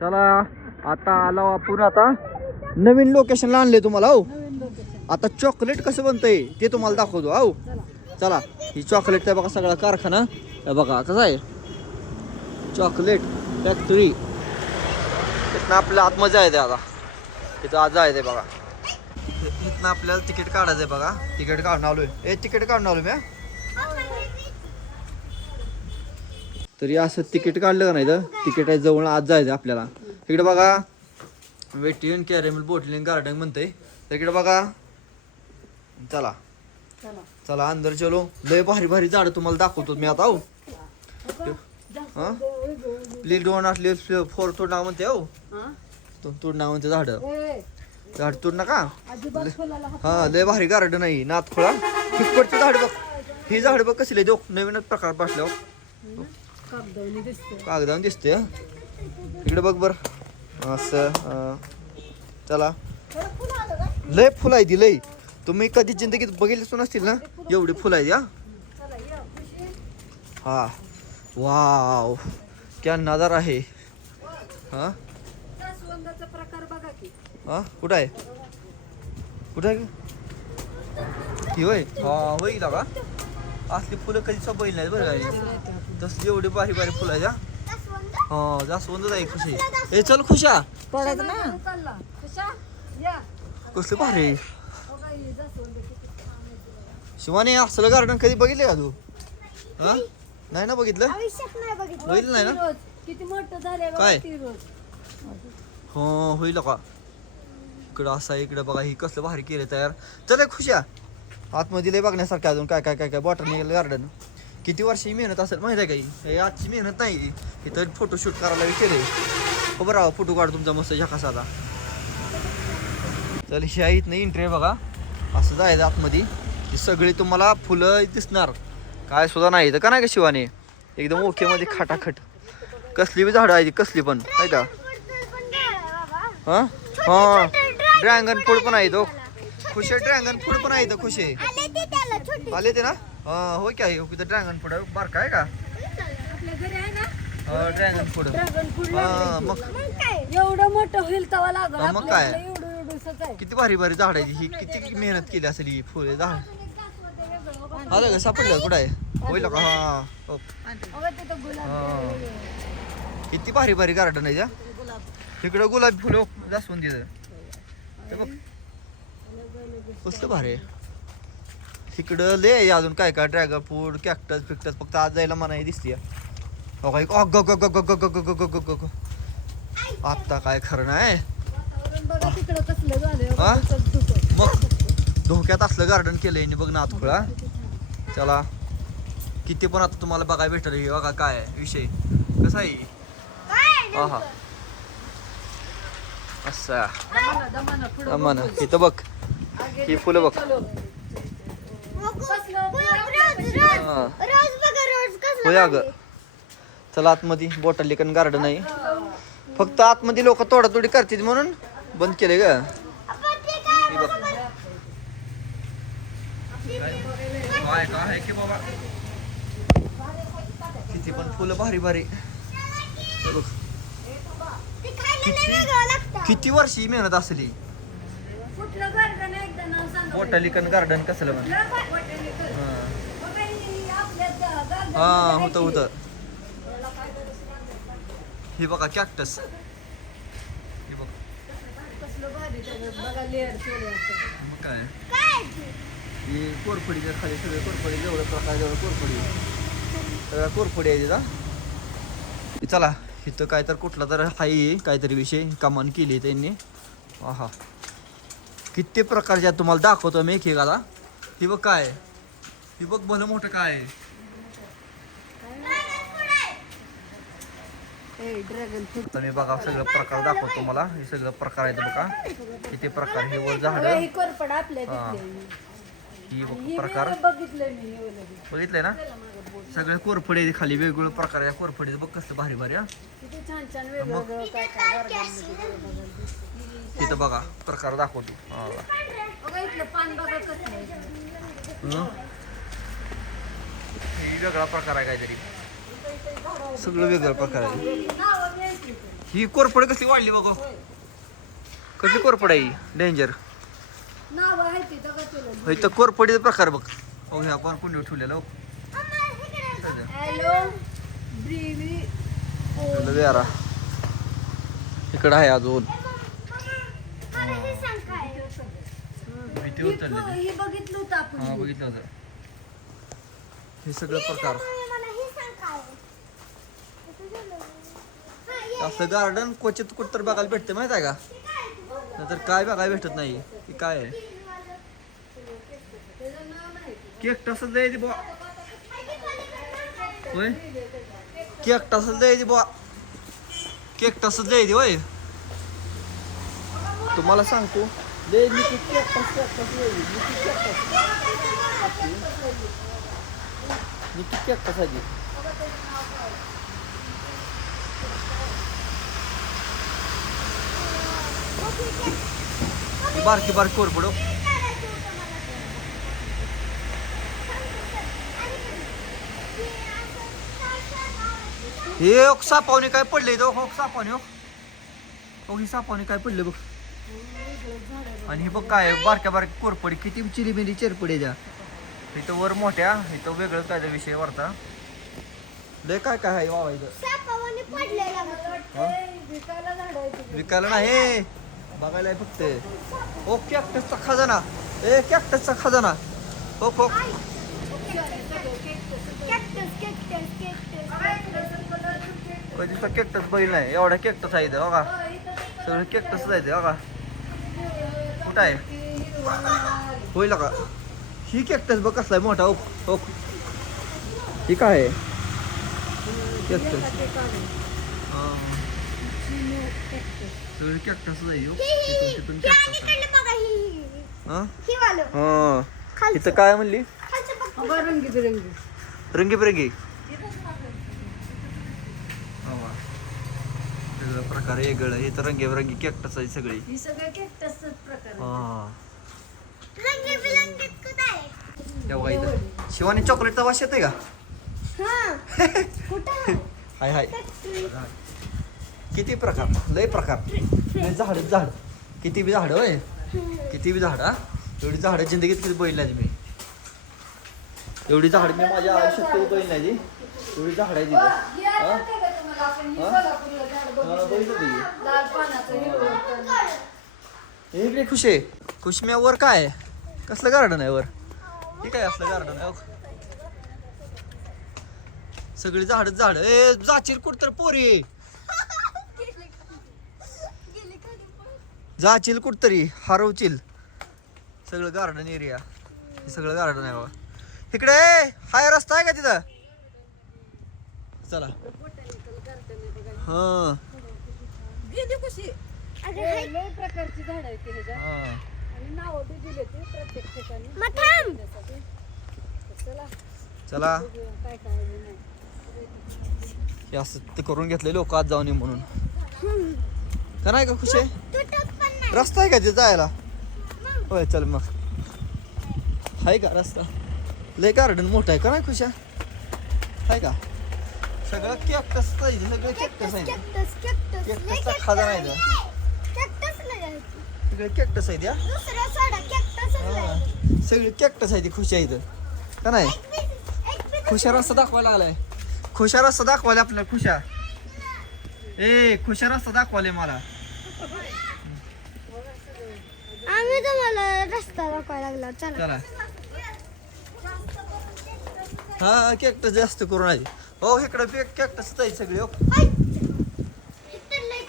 चला आता आलो आपण आता नवीन लोकेशनला आणले तुम्हाला हो. आता चॉकलेट कसं बनतंय ते तुम्हाला दाखवतो हो. चला ही चॉकलेटचा बघा सगळा कारखाना हे बघा कसं आहे चॉकलेट फॅक्टरी. इथनं आपल्या आतमध्ये आहे ते आता तिथं आज आहे ते बघा. इथनं आपल्याला तिकीट काढायचं आहे बघा. तिकीट काढून आलोय तिकीट काढून आलो मी. तरी असं तिकीट काढलं का नाही तर तिकीट आहे जवळ आज जायचं आपल्याला. इकडे बघा वेटियन कॅरेमल बोटलिंग गार्डन म्हणते तिकडे बघा. चला चला अंदर चलो. लय भारी भारी झाड तुम्हाला दाखवतो मी आता हो. हा please don't not leave for तोडणार म्हणते हो. तोडणार म्हणते झाड झाड तोड नका. हा लय भारी गार्डन आहे नाथखोळा. हिकडचं झाड बघ ही झाड बघ कसले देऊ नवीनच प्रकार बसल्या कागदावर दिसते. इकडे बघ बर असं. चला लय फुल आहे ती लय. तुम्ही कधी जिंदगीत बघितलीच नसतील ना एवढी फुल आहे या. हा वाव क्या नजारा आहे. हा हा कुठं आहे कुठं आहे ती होय. हा होईल का असली फुलं कधी सपईल नाही बरं काय तसली एवढी बारी बारी फुलं आहे. हा जास्वंद आहे खुशी. हे चल खुशा कसलं भारी शिवानी असलं गार्डन कधी बघितले का तू. हा नाही ना बघितलं बघितलं नाही ना किती मोठं झालंय काय हो होईल का. इकडं असं इकडे बघा ही कसलं भारी केलं तयार. चल खुशा आतमध्ये लय बघण्यासारखं अजून काय काय काय काय बॉटनिकल गार्डन. किती वर्षी मेहनत असेल माहिती आहे काही आजची मेहनत नाही. इथं फोटोशूट करायला विचारले खबर राहा फोटो काढ तुमचा मस्त झकासाचा. चल ही आहे इथं एंट्री बघा. असं जायचं आतमध्ये ही सगळी तुम्हाला फुलं दिसणार काय सुद्धा नाही तर का नाही का शिवाने एकदम ओके मध्ये खाटाखट. कसली बी झाडं आहे कसली पण आहे का. हा हा ड्रॅगन फ्रूट पण आहे तो खुशे. ड्रॅगन फ्रूट पण आहे तो खुशे आले ते ना. हा हो काय इथं ड्रॅगन फ्रूट बारका आहे का ड्रॅगन फ्रूट. हा मग एवढं मोठं होईल तवा लागल. मग काय किती भारी भारी झाड आहे ही. किती मेहनत केली असेल ही फुले झाड. आलं का सापडलं कुठं आहे होईल का. हा किती भारी भारी गार्डन आहे त्या. तिकडं गुलाबी फुलं जास्वंदी बघ कसलं भारी आहे. तिकडं लय अजून काय काय ड्रॅगन फ्रूट कॅक्टस फिक्टस फक्त आज जायला मनाई दिसते. आता काय खरं नाही मग धोक्यात असलं गार्डन केलंय बघ ना आतखोळा. चला किती पण आता तुम्हाला बघायला भेटल हे बघा काय विषय कसा आहे. हा असा दमान इथं बघ ही फुलं बघ. होय अगं चला आतमध्ये बोटॅनिकल गार्डन आहे. फक्त आतमध्ये लोक तोडातोडी करतील म्हणून बंद केले ग. किती पण फुलं भारी भारी. किती वर्षी मेहनत असली. बोटॅनिकल गार्डन कसलं म्हण. हा होतं होतं. हे बघा कॅक्टस हे बघ काय हे कोरफडीच्या खाली सगळे कोरफडी जेवढं प्रकार जेवढं कोरफडी सगळ्या कोरफडी आहे तिथं. चला इथं काय तर कुठला तर हाय काहीतरी विषय कमान केली त्यांनी. हा किती प्रकारच्या तुम्हाला दाखवतो मी एक एकाला. ही बघ काय ही बघ भलं मोठं काय मी बघा सगळं प्रकार दाखवतो मला. हे सगळं प्रकार आहेत बघा किती प्रकार. हे वर झाड ही प्रकार बघितलंय ना सगळे कोरफडी खाली वेगवेगळे प्रकार आहे कोरफडी. बघ कसं भारी भारी. तिथं बघा प्रकार दाखवतो. वेगळा प्रकार आहे काहीतरी सगळं वेगळं प्रकार आहे. ही कोरफड कसली वाढली बघ कसली कोरफड आहे डेंजर. नाव आहे ती बघा तुला. इथं कोरफडीचा प्रकार बघ. हो हे आपण कुंडी ठेवलेलं हो. हॅलो ब्रीवी यारा इकडं आहे अजून भीती उचलली. हे बघितलं होतं आपण. हा बघितलं होतं हे सगळं प्रकार. असं गार्डन क्वचित कुठं तर बघायला भेटते माहित आहे का, नाहीतर काय बघायला भेटत नाही. की काय आहे केकटसच द्यायची बुवा होय, केकटसच द्यायची बुवा, केकटसच द्यायची होय. तुम्हाला सांगतो लय निकी केकटस निकी केकटस आहे. बारकी बारकी कोरफड हो. हे सापावणे काय पडले तो हो सापावणे हो ही सापावणे काय पडले बघ. आणि हे बघ काय बारक्या बारक्या कोरपडी किती चिरीमिरी चिरपडी द्या. इथं वर मोठ्या इथं वेगळं काय विषय वरता लय काय काय आहे वावायचं. विकायला नाही बघायला फक्त. ओ कॅक्टसचा खजाना ए कॅक्टसचा खजाना हो हो. कधीचा केक्टस बैल नाही एवढा केक्टस आहे इथं बघा. सगळं केक्टस जायचं बघा. कुठं आहे होईल का ही केक्टस बघ कसला आहे मोठा. ओक ओक ही काय आहे केक्टस. सगळं केक्टस जाईल तिथून केक्टस. हा इथं काय म्हणली रंगीबिरंगी रंगीबिरंगी वेगळं प्रकार वेगळं. हे तर रंगीबिरंगी केक्टस आहे सगळी. ही सगळं केक्टसच प्रकार. हा तेव्हा इथं शिवानी चॉकलेटचा वास येते का. हाय हाय किती प्रकार लय प्रकार लय झाड झाड किती बी झाड होय किती बी झाड. हा एवढी झाड जिंदगीत किती बघितली मी. एवढी झाड मी माझ्या आयुष्यात कधी बघितली नाही. एवढी झाड आहे तिथे. इकडे खुश आहे खुशम्या वर काय आहे कसलं गार्डन आहे वर. हे काय असलं गार्डन आहे सगळी झाड झाड. ए जाचील कुठ तर पोरी जाचील कुठतरी हरवशील. सगळं गार्डन एरिया हे सगळं गार्डन आहे बाबा. इकडे हाय रस्ता आहे का तिथं चला. हा लय प्रकारची झाड आहेत ते ह्याच्यात. आणि नाव बी दिले ते प्रत्येक ठिकाणी. चला चला काय काय नाही. हे असं ते करून घेतले लोक आज जाऊन ये म्हणून का नाही का खुश आहे. रस्ता आहे का तिथे जायला होय चल मग आहे का रस्ता. लय गार्डन मोठं आहे का नाही खुश आहे का. सगळं केक्टस सगळं केक्टस आहे. केक्टसचा खजाना आहे सगळे केक्टस आहे त्या. सगळे केक्टस आहे ती खुश आहे इथं का नाही. खुशा रस्ता दाखवायला आलाय. खुशा रस्ता दाखवायला आपल्याला खुशा. ए खुशा रस्ता दाखवाले मला. आम्ही तुम्हाला रस्ता दाखवायला लागला. चला हा केक्टस जास्त करून आहे हो. इकडे केक्टस आहे सगळे हो.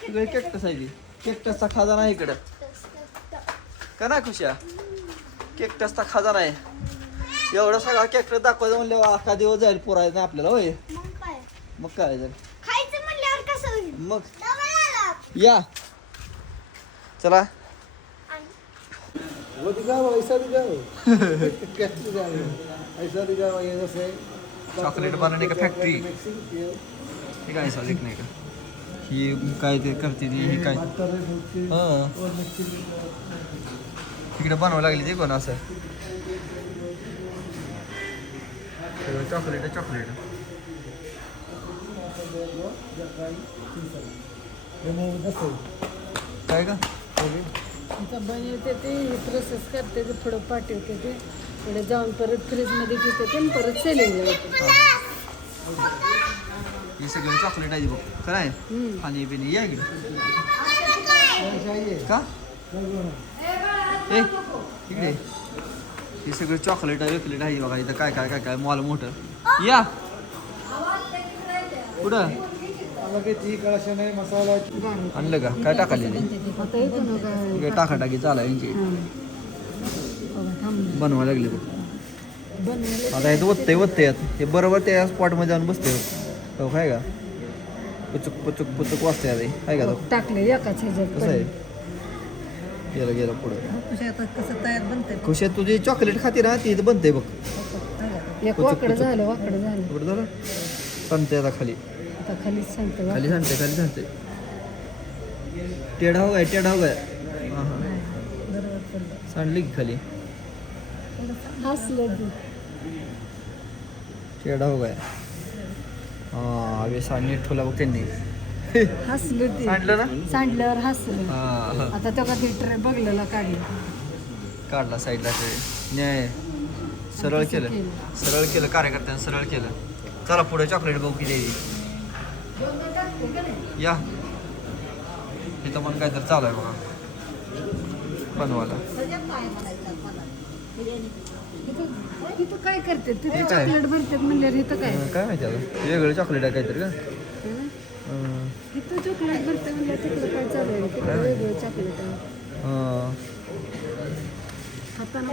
सगळे केक्टस आहे ती. केक्टसचा खजाना आहे इकडं का नाही खुशा. केक्टसचा खजाना आहे. एवढा सगळा केक्टस दाखवायचं म्हणलं अख्खा दिवस जाईल पुरायचं नाही आपल्याला होय. मग काय जाईल मग या चला. वो दिखाओ ऐसा दिखाओ कैसे दिखाओ ऐसा दिखाओ ये जैसे चॉकलेट बनवणे का फॅक्टरी हे काय असं नाही का. ही काय ते करते ती ही काय हा इकडे बनवावं लागली ते कोण असं चॉकलेट चॉकलेट. काय का आता बनवते ते प्रोसेस करते ते थोडं पाठवते ते पुढे जाऊन परत फ्रीजमध्ये ठेवते ते आणि परत सेलिंगला येते. हे सगळं चॉकलेट आहे बघ खरं आहे आणि बिनी या इकडे का ए इकडे हे सगळं चॉकलेट आहे वेकलेट आहे बघा इथं काय काय काय काय मॉल मोठं या कुठं नाही मसाला आणलं का काय टाकाले ते आता येतो ना काय इकडे टाकाटाकी चालू आहे यांची बनवायला लागले बघ बनवायला आता हे वत्ते वत्ते हे बरोबर त्या स्पॉटमध्ये जाऊन बसते हो काय का पुचुक पुचुक पुचुक वाजते आता काय का तो टाकले एकाच ह्याच्यात कसं आहे गेलं गेलं पुढं कसं तयार बनते खुश आहे तुझी चॉकलेट खाते ना ती इथं बनते बघ एक वाकडं झालं वाकडं झालं बरं झालं सांगते आता खाली आता खालीच सांगते खाली सांगते टेढा हो काय हां हां बरोबर पडलं सांडली की खाली हसलं तू टेढा हो काय हां अवे सांडली ठेवला बघ त्यांनी हसलं ते सांडलं ना सांडल्यावर हसलं हां आता तो का थिएटर बघलेला काढलं काढला साईडला न्याय सरळ केलं कार्यकर्त्यांनी सरळ केलं चला पुढे चॉकलेट बघू किती या इथं पण काहीतरी चालू आहे बघा बनवायला इथं काय करते तिथे काय? चॉकलेट भरतात म्हणल्यावर इथं काय काय माहिती आता वेगळं चॉकलेट आहे काहीतरी का इथं चॉकलेट भरते म्हणल्यावर तिकडं काय चालू आहे तिकडं वेगळं चॉकलेट आहे हातानं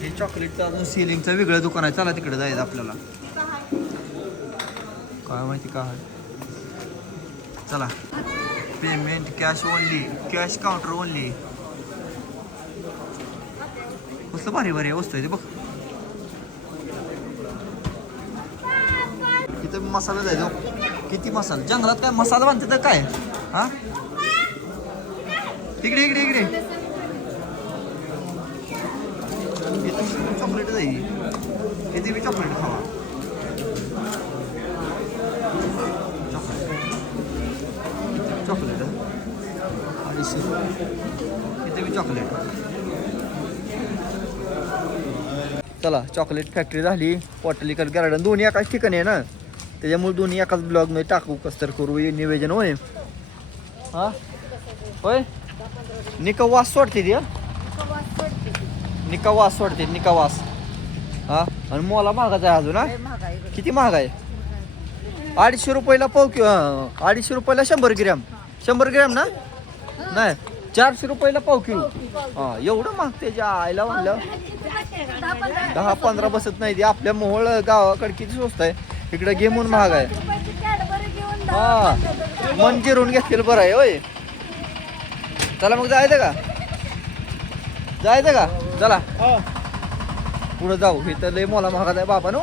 हे चॉकलेटचं अजून सिलिंगचं वेगळं दुकान आहे चला तिकडे जायचं आपल्याला काय माहिती का चला payment cash only cash counter only कसलं भारी भारी वस्तू आहे ते बघ इथं मसाला जायचो किती मसाला जंगलात काय मसाला बांधते तर काय हा इकडे इकडे इकडे इथं चॉकलेट जाईल किती बी चॉकलेट खावा चॉकलेट 250 इथे बी चॉकलेट चला चॉकलेट फॅक्टरी झाली पॉटलिकल गार्डन दोन्ही एकाच ठिकाणी आहे ना त्याच्यामुळे दोन्ही एकाच ब्लॉगमध्ये टाकू कसं तर करू हे निवेदन होय हा होय निका वास सोडते ती निका वास सोडते निका वास हा आणि मोला महागाचा आहे अजून हा किती महाग आहे 250 रुपयाला पाव किलो 250 रुपयाला 100 ग्रॅम 100 ग्रॅम ना नाही 400 रुपयाला पाव किलो हा एवढं महाग त्याच्या आईला म्हणलं 10-15 बसत नाही ते आपल्या मोहोळ गावाकडे किती स्वस्त आहे इकडे घे म्हणून महाग आहे हा मन जिरून घेतलेलं बरं आहे होय चला मग जायचं का चला पुढं जाऊ इथं लय मोला महागात आहे बाबा नो